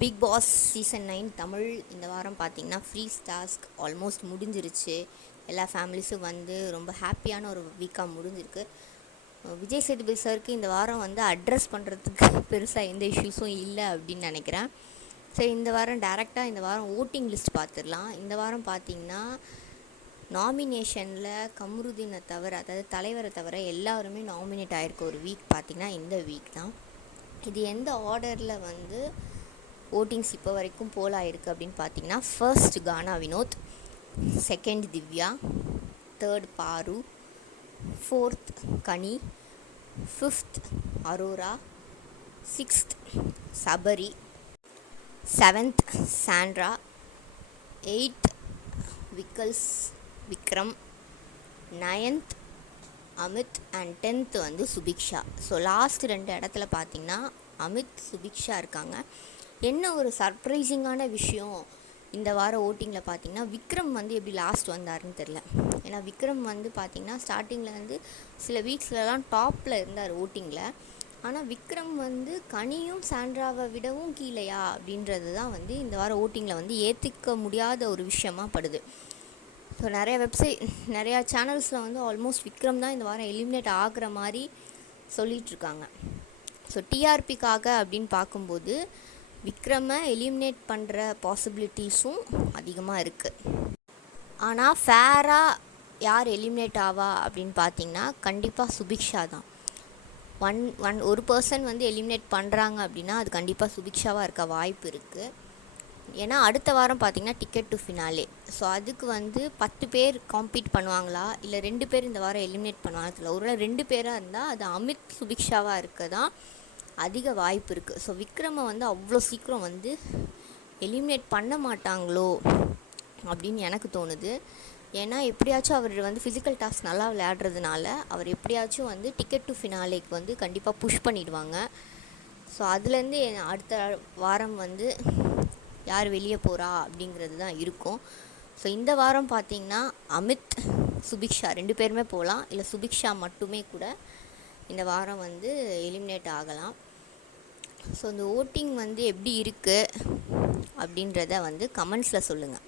Big Boss season 9 Tamil இந்த வாரம் பார்த்திங்கன்னா ஃப்ரீஸ் டாஸ்க் ஆல்மோஸ்ட் முடிஞ்சிருச்சு. எல்லா ஃபேமிலிஸும் வந்து ரொம்ப ஹாப்பியான ஒரு வீக்காக முடிஞ்சிருக்கு. விஜய் சேதுபதி சாருக்கு இந்த வாரம் வந்து அட்ரஸ் பண்ணுறதுக்கு பெருசாக எந்த இஷ்யூஸும் இல்லை அப்படின்னு நினைக்கிறேன். சரி, இந்த வாரம் டேரெக்டாக இந்த வாரம் ஓட்டிங் லிஸ்ட் பார்த்துடலாம். இந்த வாரம் பார்த்திங்கன்னா நாமினேஷனில் கம்ருதீனை தவிர, அதாவது தலைவரை தவிர எல்லாருமே நாமினேட் ஆகிருக்க ஒரு வீக் பார்த்திங்கன்னா இந்த வீக் தான். இது எந்த ஆர்டரில் வந்து ஓட்டிங்ஸ் இப்போ வரைக்கும் போல் ஆகிருக்கு அப்படின்னு பார்த்தீங்கன்னா, first Gana Vinod, second Divya, third Paru, fourth Kani, fifth Arora, sixth Sabari, seventh Sandra, eighth Vikram, ninth Amit and 10th வந்து சுபிக்ஷா. ஸோ லாஸ்ட் 2 இடத்துல பார்த்திங்கன்னா அமித், சுபிக்ஷா இருக்காங்க. என்ன ஒரு சர்ப்ரைசிங்கான விஷயம் இந்த வாரம் ஓட்டிங்கில் பார்த்திங்கன்னா, விக்ரம் வந்து எப்படி லாஸ்ட் வந்தாருன்னு தெரில. ஏன்னா விக்ரம் வந்து பார்த்திங்கன்னா ஸ்டார்டிங்கில் வந்து சில வீக்ஸ்லலாம் டாப்பில் இருந்தார் ஓட்டிங்கில். ஆனால் விக்ரம் வந்து கனியும் சாண்ட்ராவை விடவும் கீழேயா அப்படின்றது தான் வந்து இந்த வாரம் ஓட்டிங்கில் வந்து ஏற்றுக்க முடியாத ஒரு விஷயமாக படுது. ஸோ நிறையா சேனல்ஸில் வந்து ஆல்மோஸ்ட் விக்ரம் தான் இந்த வாரம் எலிமினேட் ஆகிற மாதிரி சொல்லிகிட்ருக்காங்க. ஸோ டிஆர்பிக்காக அப்படின்னு பார்க்கும்போது விக்ரமை எலிமினேட் பண்ணுற பாசிபிலிட்டிஸும் அதிகமாக இருக்குது. ஆனால் ஃபேராக யார் எலிமினேட் ஆவா அப்படின்னு பார்த்தீங்கன்னா கண்டிப்பாக சுபிக்ஷா தான். ஒரு பர்சன் வந்து எலிமினேட் பண்ணுறாங்க அப்படின்னா அது கண்டிப்பாக சுபிக்ஷாவாக இருக்க வாய்ப்பு இருக்குது. ஏன்னா அடுத்த வாரம் பார்த்திங்கன்னா டிக்கெட் டு ஃபினாலே. ஸோ அதுக்கு வந்து 10 பேர் காம்பீட் பண்ணுவாங்களா, இல்லை 2 பேர் இந்த வாரம் எலிமினேட் பண்ணுவாங்க. ஒருவேளை 2 பேராக இருந்தால் அது அமித் சுபிக்ஷாவாக இருக்க தான் அதிக வாய்ப்பு இருக்குது. ஸோ விக்ரமை வந்து அவ்வளோ சீக்கிரம் வந்து எலிமினேட் பண்ண மாட்டாங்களோ அப்படின்னு எனக்கு தோணுது. ஏன்னா எப்படியாச்சும் அவர் வந்து ஃபிசிக்கல் டாஸ்க் நல்லா விளையாடுறதுனால அவர் எப்படியாச்சும் வந்து டிக்கெட் டு ஃபினாலேக்கு வந்து கண்டிப்பாக புஷ் பண்ணிடுவாங்க. ஸோ அதுலேருந்து அடுத்த வாரம் வந்து யார் வெளியே போகிறா அப்படிங்கிறது தான் இருக்கும். ஸோ இந்த வாரம் பார்த்திங்கன்னா அமித், சுபிக்ஷா 2 பேருமே போகலாம், இல்லை சுபிக்ஷா மட்டுமே கூட இந்த வாரம் வந்து எலிமினேட் ஆகலாம். ஸோ இந்த ஓட்டிங் வந்து எப்படி இருக்குது அப்படின்றத வந்து கமெண்ட்ஸில் சொல்லுங்கள்.